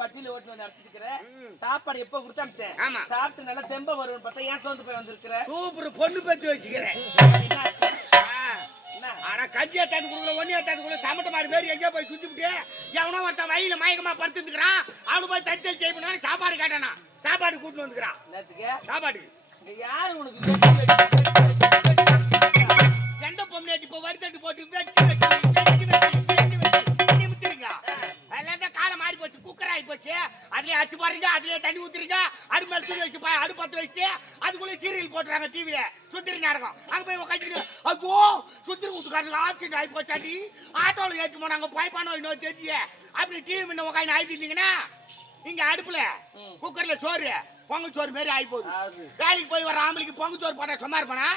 பட்டியல ஓட்டு வந்து அடிச்சிருக்கிறேன். சாப்பாடு எப்ப கொடுத்தாச்சேன்? ஆமா. சாப்பிட்டு நல்லா தெம்ப வரும்னு பார்த்தா ஏன் சோர்ந்து போய் வந்திருக்கிற? சூப்பர் பொண்ணு பத்தி வச்சுக்கிறேன். ஆனா கஞ்சியா தாத்து கொடுக்கல, ஒன்னியா தாத்து கொடுக்கல, சமட்ட மாடு பேர் எங்கேயோ போய் சுத்திவிட்டு எவனோ ஒருத்தன் வயல மயக்கமா படுத்துக்கிறான். அவனு போய் தட்டி செய்யணும் சாப்பாடு கேட்டானா சாப்பாடு கூட்டு வந்துக்கிறான். சாப்பாடுக்கு யாரு உனக்கு எந்த பொம்மையாட்டி இப்போ வறுத்தட்டு போட்டு வச்சு வச்சு வச்சு வச்சு வச்சு நிமித்திருங்க. அதுல காலம் மாறி போச்சு, குக்கர் ஆகி போச்சு. அதுலயே அச்சு பாருங்க, அதுலயே தண்ணி ஊத்துறீங்க, அடுப்பு மேல தூக்கி வச்சு அடுப்பு பத்து வச்சு அதுக்குள்ள சீரியல் போட்டுறாங்க டிவியில சுத்திரி நாடகம். அங்க போய் உட்காந்து ஐயோ சுத்திரி ஊத்துக்காரங்க ஆக்சிடென்ட் ஆகி போச்சாட்டி ஆட்டோவில் ஏற்றி போனாங்க பாய்ப்பானோ இன்னொரு தெரிய அப்படி டிவி முன்ன உட்காந்து ஆயிடுந்தீங்கன்னா இங்க அடுப்புல குக்கர்ல சோறு பொங்கல் சோறு மாதிரி ஆகி போகுது. வேலைக்கு போய் வர ஆம்பளைக்கு பொங்கல் சோறு போட்டா சும்மா இருப்பானா?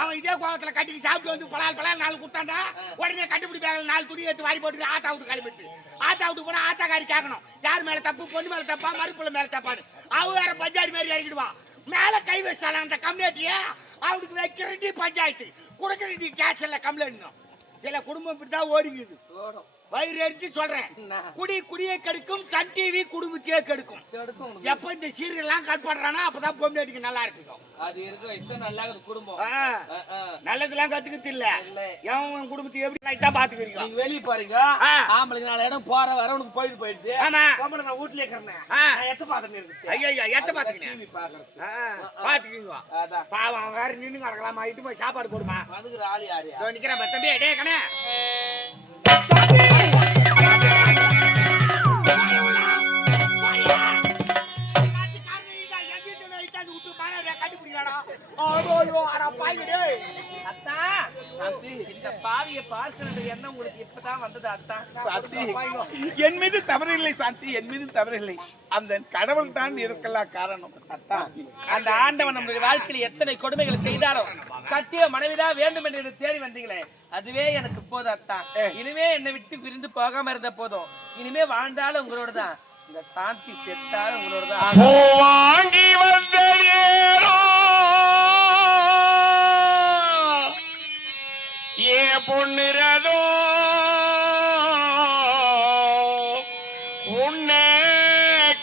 அவன் இதே கோவத்துல கட்டிக்கு சாப்பிட்டு வந்து பலால் நாலு கொடுத்தாண்டா உடனே கட்டுப்பிடி பேக 4 துணி எடுத்து வாரி போட்டு ஆத்தா விட்டு கிளம்பிட்டு ஆத்தா விட்டு போனா ஆத்தாக்காரி கேட்கணும் யார் மேல தப்பு, பொண்ணு மேல தப்பா மறுப்புல மேல தப்பான்னு. அவன் வேற பஞ்சாயத்து மாதிரி இறக்கிடுவான். மேல கை வச்சால அந்த கம்யூனிட்டிய அவனுக்கு வைக்கிறண்டி பஞ்சாயத்து கொடுக்கறண்டி கேஸ் எல்லாம் கம்ப்ளைண்ட். சில குடும்பம் இப்படிதான் ஓடிங்குது. வயிறு எரிஞ்சு சொல்றேன், குடியை கெடுக்கும் சன் டிவி குடும்பத்தையே கெடுக்கும். எப்ப இந்த சீரியல் எல்லாம் கட் பண்றானா அப்பதான் பொம்மைக்கு நல்லா இருக்கும். அது இருக்க நல்லா குடும்பம் நல்லதெல்லாம் கத்துக்கிட்டு இல்ல எவன் குடும்பத்தை எப்படி தான் பாத்துக்கிறீங்க. நீங்க வெளியே பாருங்க, ஆம்பளை 4 இடம் போற வர உனக்கு போயிடுச்சு. ஆமா நான் வீட்டுல இருக்கிறேன், எத்த பாத்துக்கிறேன். ஐயா எத்த பாத்துக்கிறேன் பாத்துக்கீங்க. பாவம் வேற நின்று கிடக்கலாமா, இட்டு போய் சாப்பாடு போடுமா. அதுக்கு ஆளு யாரு நிக்கிறேன் தம்பி டே கண்ணே என் மீது தவறில்லை சாந்தி, என் மீது தவறில்லை. அந்த கடவுள் தான் இதற்கெல்லாம் காரணம். அந்த ஆண்டவன் நம்முடைய வாழ்க்கையில் எத்தனை கொடுமைகளை செய்தாலும் கட்டிய மனைவிதான் வேண்டும் என்று தேடி வந்தீங்களே, அதுவே எனக்கு போதும் அத்தான். இனிமே என்னை விட்டு பிரிந்து போகாம இருந்த போதும். இனிமே வாழ்ந்தாலும் உங்களோட தான், இந்த சாந்தி செத்தாலும் உங்களோட தான். வாங்கி வந்த ஏ பொண்ணுறதோ உன்னை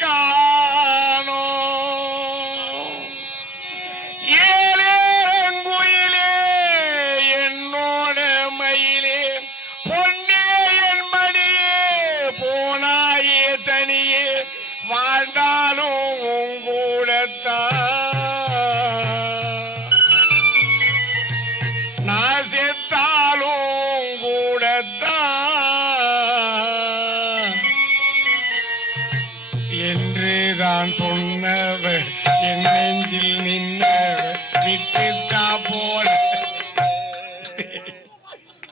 காணோ ஏழேங்குயிலே என்னோட மயிலே பொன்னே என் மடியே போனாயே தனியே வாழ்ந்தாலும் உங்கூடத்தான் நான் செத்தாலும் கூடத்தான் என்று தான் சொன்னவர் என் நெஞ்சில் நின்றவர் விட்டுத்தா போல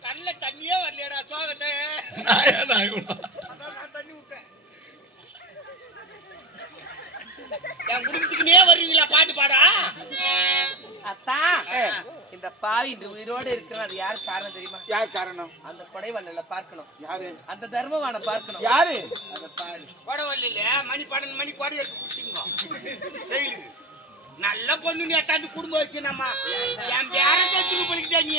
கண்ணுல தண்ணியே வரலையடா சோகத்தை தண்ணி விட்டேன். என் குடும்பத்துக்குனே வருவீங்களா பாட்டு பாடா? அத்தா இந்த பாவி இந்த உயிரோடு இருக்கிற அது யாரு காரணம் தெரியுமா? யார் காரணம்? அந்த கொடைவல்ல பார்க்கணும். யாரு? அந்த தர்மவான பார்க்கணும். யாரு? அந்த பாவி கொடவல்ல மணி 12 மணி கொடை எடுத்து குடிச்சுங்க. நல்ல பொண்ணு நீ எத்தாந்து குடும்பம் வச்சு நம்ம என் பேர கட்டுக்கு பிடிக்கிட்ட நீ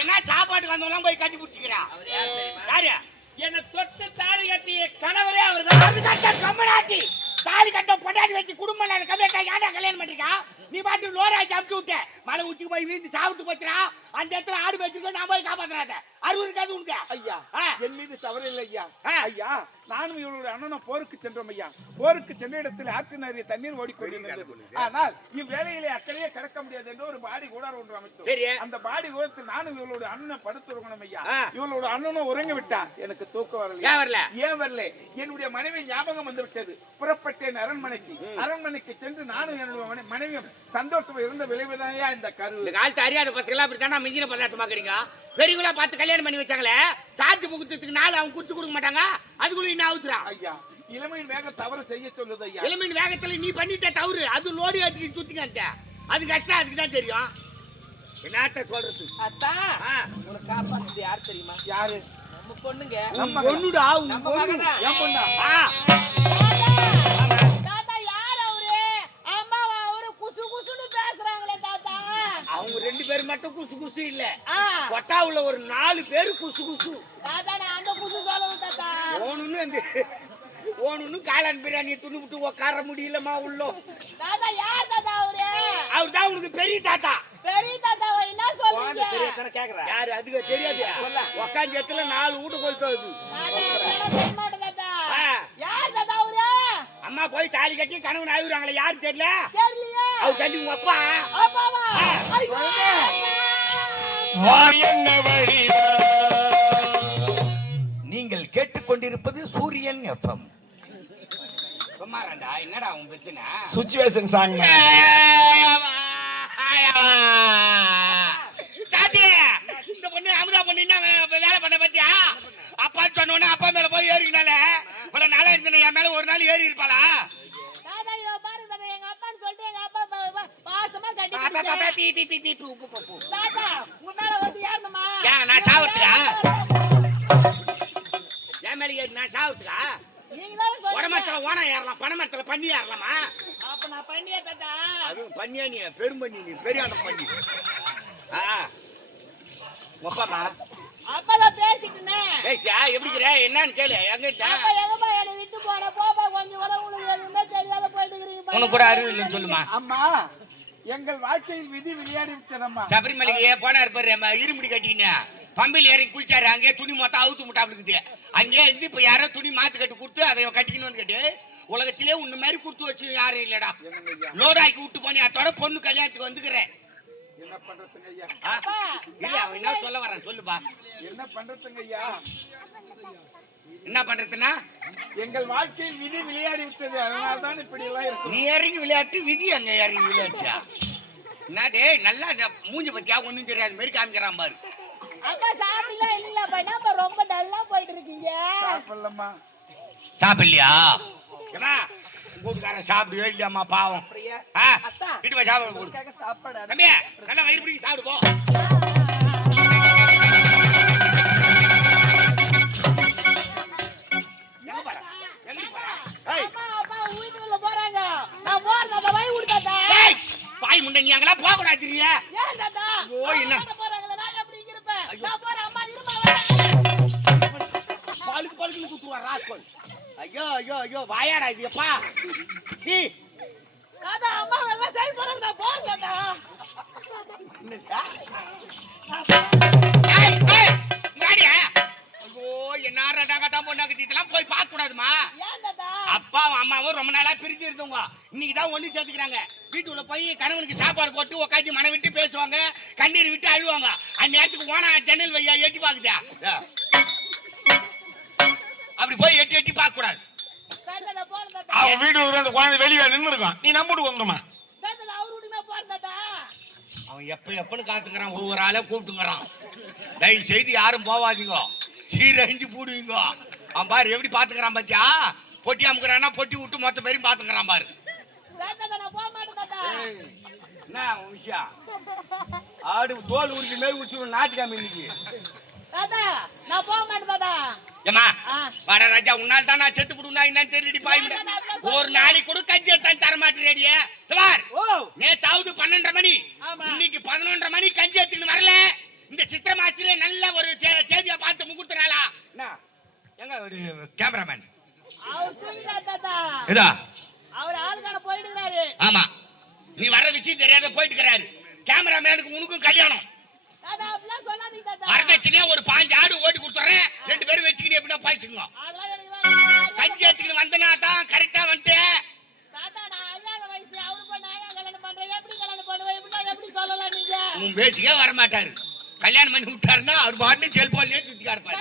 என்ன சாப்பாட்டுக்கு வந்தவெல்லாம் போய் கட்டி பிடிச்சிக்கிறா? யாரு? என்ன தொட்டு தாலி கட்டிய கணவரே அவர்தான். கம்மனாட்டி தாலி கட்ட பொண்டாட்டி வச்சு குடும்பம் கம்மியா ஏன்டா கல்யாணம் பண்ணிருக்கா? நீ பாட்டு லோராச்சு அமுச்சு விட்ட மலை உச்சிக்கு போய் வீந்து சாப்பிட்டு போச்சுரா. அந்த இடத்துல ஆடு வச்சிருக்கோம், நான் போய் காப்பாத்துறாத. அறிவு இருக்காது உனக்கு? ஐயா என் மீது தவறில்லை ஐயா. ஐயா நானும் இவளுடைய அண்ணனும் போருக்கு சென்றோம் ஐயா. போருக்கு சென்ற இடத்தில் ஆற்று நிறைய தண்ணீர் ஓடிக்கொண்டிருந்தது. ஆனால் இவ்வேளையிலே அக்கறையே கிடக்க முடியாது என்று ஒரு பாடி கூடாரம் ஒன்று அமைத்தோம். அந்த பாடி கூடத்தில் நானும் இவளுடைய அண்ணனை படுத்துறோம் ஐயா. இவளோட அண்ணனும் உறங்க விட்டான். எனக்கு தூக்கம் வரல. ஏன் வரல? என்னுடைய மனைவி ஞாபகம் வந்து விட்டது. புறப்பட்டேன் அரண்மனைக்கு. அரண்மனைக்கு சென்று நானும் என்னுடைய மனைவியும் சந்தோஷம் இருந்த விளைவுதான் இந்த கரு. இந்த காலத்து அறியாத பசங்களா அப்படித்தானா மிஞ்சின பதார்த்தமாக்குறீங்க? பெரியவங்களா பார்த்து கல்யாணம் பண்ணி வச்சாங்களே, சாத்து முகூர்த்தத்துக்கு நாள் அவங்க குறிச்சு கொடுக்க மாட்டாங்க, அதுக்குள்ள என்ன ஆகுதுரா? ஐயா இளமையின் வேக தவறு செய்ய சொல்லுது ஐயா. இளமையின் வேகத்துல நீ பண்ணிட்ட தவறு. அது லோடி ஏற்றிட்டு சுத்திங்க, அது கஷ்டம், அதுக்கு தான் தெரியும். என்னத்த சொல்றது? அத்தா உனக்கு காப்பாத்து யார் தெரியுமா? யாரு? நம்ம பொண்ணுங்க. நம்ம பொண்ணுடா. உன் பொண்ணு என் பொண்ணா? தாத்தா யார் அவரு? அம்மா அவரு குசு குசுன்னு பேசுறாங்களே தாத்தா. அவங்க 2 பேர் மட்டும் குசு குசு இல்ல, கொட்டாவுல ஒரு 4 பேர் குசு குசு. தாத்தா நான் அந்த குசு சொல்லணும் தாத்தா. ஓணுன்னு அந்த ஓணுன்னு காளான் பிரியாணி துணி விட்டு உட்கார முடியலமா உள்ளோ. தாத்தா யார் தாத்தா அவரு? அவர் தான் உனக்கு பெரிய தாத்தா. பெரிய தாத்தாவை என்ன சொல்றீங்க? பெரியத்தனை கேக்குறேன். யாரு அதுக்கு தெரியாது. உக்காந்து இடத்துல 4 வீட்டு கொளுத்தது. தாத்தா யார் தாத்தா அவரு? அம்மா போய் தாலி கட்டி கணவன் ஆயிடுவாங்களே, யாரு தெரியல? தெரியலையே. அவர் தள்ளி உங்க அப்பா. அப்பாவா? ஐயோ! என்ன வழிதான்? நீங்கள் கேட்டுக்கொண்டிருப்பது சூரியன் எஃப்எம். சும்மாராண்டா, என்னடா உன் பிரச்சனை? Situation song. சாத்தி, இந்த பொண்ணு அமுதா பொண்ணு என்ன வேலை பண்ண பத்தியா? அப்பா சொன்ன உடனே அப்பா மேல போய் ஏறினால இவ்வளவு நாளா இருந்த என் மேல ஒரு நாள் ஏறி இருப்பாளா? தாத்தா இதோ பாருங்க தாத்தா, எங்க அப்பான்னு சொல்லிட்டு எங்க அப்பா பாசமா கட்டி அப்பா தாத்தா உங்க மேல வந்து ஏறணுமா? ஏன் நான் சாவட்டுக்கா? என் மேல ஏறி நான் சாவட்டுக்கா? நீங்க தானே சொல்லுங்க. உடமரத்துல ஓனா ஏறலாம், பனைமரத்துல பண்ணி ஏறலாமா? அப்ப நான் பண்ணியா தாத்தா? அதுவும் பண்ணியா? நீ பெரும் பண்ணி, நீ பெரியாண்ட பண்ணி. ஒப்பாமா அப்பதான் பேசிட்டுனே. பேசியா? எப்படி இருக்கிற? என்னன்னு கேளு. எங்க அப்பா எங்கப்பா என்னை விட்டு போன? போப்பா, கொஞ்சம் கூட உங்களுக்கு எதுவுமே தெரியாத போயிட்டு இருக்கீங்க. உனக்கு கூட அறிவு இல்லைன்னு சொல்லுமா? அம்மா, எங்கள் வாழ்க்கையில் விதி விளையாடி விட்டதம்மா. சபரிமலைக்கு போனா இருப்பாரு, இருமுடி கட்டிக்கின்னு பம்பில் ஏறி குளிச்சாரு. அங்கே துணி மொத்தம் அவுத்து முட்டாப்ளுக்குது. அங்கே இருந்து இப்ப யாரோ துணி மாத்து கட்டு கொடுத்து அதை கட்டிக்கணும் வந்து கேட்டு உலகத்திலே உன்ன மாதிரி கொடுத்து வச்சு யாரும் இல்லடா. லோடாக்கி விட்டு போனி அதோட பொண்ணு கல்யாணத்துக்கு வந்துக்கிறேன். என்ன பண்றதுங்க ஐயா? இல்ல, அவன் என்ன சொல்ல வரான் சொல்லுப்பா. என்ன பண்றதுங்க ஐயா? என்ன பண்றதுன்னா, எங்கள் வாழ்க்கையில் விதி விளையாடி விட்டது, அதனால தான் இப்படி எல்லாம் இருக்கு. நீ இறங்கி விளையாட்டு விதி அங்க இறங்கி விளையாடுச்சா? என்ன டேய், நல்லா மூஞ்சி பத்தியா ஒண்ணும் தெரியாது மாதிரி காமிக்கிறான் பாரு. அப்பா சாப்பிடல இல்லப்பா, என்னப்பா ரொம்ப டல்லா போயிட்டு இருக்கீங்க? சாப்பிடலம்மா. சாப்பிடலையா? கூட்டுக்காரன் சாப்பிடுவே இல்லையாம்மா, பாவம். அப்படியா? அத்தா, வீட்டு போய் சாப்பிட கொடு. உனக்காக சாப்பாடு அரை- தம்பி, நல்லா வயிறு பிடிக்க சாப்பிடு போ. எங்க போற? எங்க போற? ஏய், அம்மா அப்பா வீட்டுக்குள்ள போறாங்க. நான் போறேன் தாத்தா, வாய் விடு தாத்தா. ஏய், பாய் முண்டை, நீ அங்கெல்லாம் போக கூடாது. ஏன் தாத்தா? ஐயோ, என்ன? அவங்க போறாங்களே, நான் எப்படி இங்க இருப்பேன்? நான் போறேன், அம்மா இருமா வரேன். பழுக்கு பழுக்குன்னு குத்துவா ராஸ்கோல். ஐயோ ஐயோ ஐயோ, வாயாடா இது எப்பா? சீ, தாத்தா அம்மா எல்லாம் சரி போறாங்க, நான் போறேன் தாத்தா. ஏய் ஏய், வாடியா. ஐயோ, என்னடா டகடா பொண்ணாக்கிட்டு இதெல்லாம் போய் பார்க்க கூடாதுமா. ஏன் தாத்தா? அப்பாவும் அம்மாவும் ரொம்ப நாளா பிரிஞ்சு இருந்தவங்க இன்னைக்கு தான் ஒண்ணு சேர்த்துக்கிறாங்க. வீட்டுக்குள்ள போய் கணவனுக்கு சாப்பாடு போட்டு உட்காந்து மனம் விட்டு பேசுவாங்க, கண்ணீர் விட்டு அழுவாங்க. அந்த நேரத்துக்கு ஓனா ஜன்னல் வையா எட்டி பாக்குதா? அப்படி போய் எட்டி எட்டி பார்க்க கூடாது. சரி தாத்தா, போறேன் தாத்தா. அவன் வீடு அந்த குழந்தை வெளியே நின்று இருக்கான். நீ நம்பிட்டு வந்துமா? சரி தாத்தா, அவர் வீட்டுக்கு நான் போறேன் தாத்தா. அவன் எப்பன்னு காத்துக்கிறான், ஒவ்வொரு ஆளே கூப்பிட்டுங்கிறான். தயவு செய்து யாரும் போவாதீங்க, சீரழிஞ்சு போடுவீங்க. அவன் பாரு எப்படி பாத்துக்கிறான் பாத்தியா? பொட்டி அமுக்குறான்னா பொட்டி விட்டு மொத்த பேரும் பாத்துக்கிறான் பாரு. சரி தாத்தா, நான் போக மாட்டேன் தாத்தா. என்ன உன் விஷயம்? ஆடு தோல் உரிச்சு மேல் உரிச்சு நாட்டுக்காம இன்னைக்கு. தாத்தா நான் போக மாட்டேன் தாத்தா. ஏமா ஆ. வாட ராஜா, உன்னால் தான் நான் செத்து போடுனா என்னன்னு தெரியடி பாய். ஒரு நாளைக்கு கூட கஞ்சி எடுத்தான் தர மாட்டேறியே. ஓ, நேத்தாவது 12:30 மணி, ஆமா. இன்னைக்கு 11:30 மணி கஞ்சி எடுத்துன்னு வரல. இந்த சித்திர மாசத்துல நல்ல ஒரு தேதியை பார்த்து முகூர்த்தனாலா? என்ன எங்க ஒரு கேமராமேன் அவர் தூங்கிட்டார் தாத்தா. இதா? அவர் ஆளுக்கான போயிட்டு இருக்காரு. ஆமா, நீ வர்ற விஷயம் தெரியாத போயிட்டு இருக்கிறாரு. கேமராமேனுக்கு உனக்கும் கல்யாணம். தாத்தா அப்படிலாம் சொல்லாதீங்க தாத்தா. வரதட்சணையா ஒரு 5 ஆடு ஓட்டி கொடுத்துறேன், 2 பேரும் வச்சுக்கிட்டு எப்படின்னா பாய்ச்சுங்க. அதெல்லாம் எனக்கு வேண்டாம். கஞ்சி எடுத்துக்கிட்டு வந்தனா தான் கரெக்டா வந்துட்டு. தாத்தா நான் இல்லாத வயசு, அவரு போய் நான் ஏன் கல்யாணம் பண்றேன்? எப்படி கல்யாணம் பண்ணுவேன்? இப்படி எப்படி சொல்லலாம் நீங்க? உன் பேச்சுக்கே வரமாட்டாரு. கல்யாணம் பண்ணி விட்டாருன்னா அவர் பாட்டு செல்போன்லயே சுத்தி காட்டுப்பாரு.